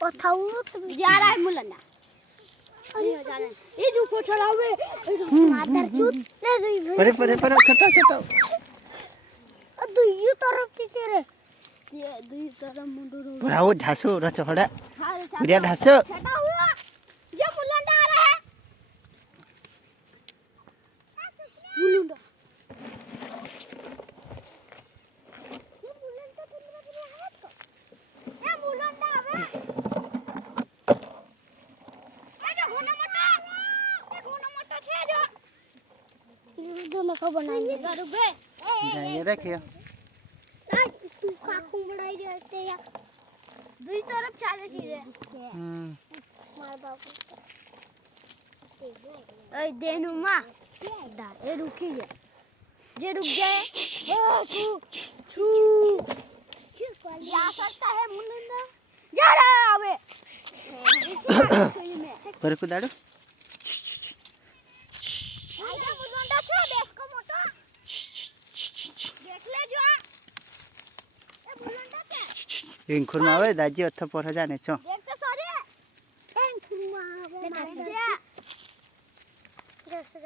पथाऊ जा रहा है मुलना अरे जा रहा है ये जो को चलावे मादर चूत ले परे परे परे छोटा छोटा दुई तरफ किसे रे ये दुई तरफ मुंडू बराबर झासो र चहड़ा हां बढ़िया झासो छटा हुआ ये मुलंडा आ रहा है मुलंडा ये मुलंडा तुमरा पूरा है तो ये मुलंडा आवे ए जो घोना मोटा छे जो ये दोनों को बनाएंगे रुबे जाइए देखियो तू काकू बनाई रहते या दुई तरफ चाले थी रे मार बाबू ए देनु मां दा ए रुकी गया जे रुक गए ओ छू या सकता है मुन्ना जा रहा अबे पर को दाड़ो आजा मुन्ना छो देश को मोटो देख ले जो ए मुन्ना के इंखुर मावे दाजी अथ पर जाने छ देख तो सॉरी ए खुमा वो मार दे जैसे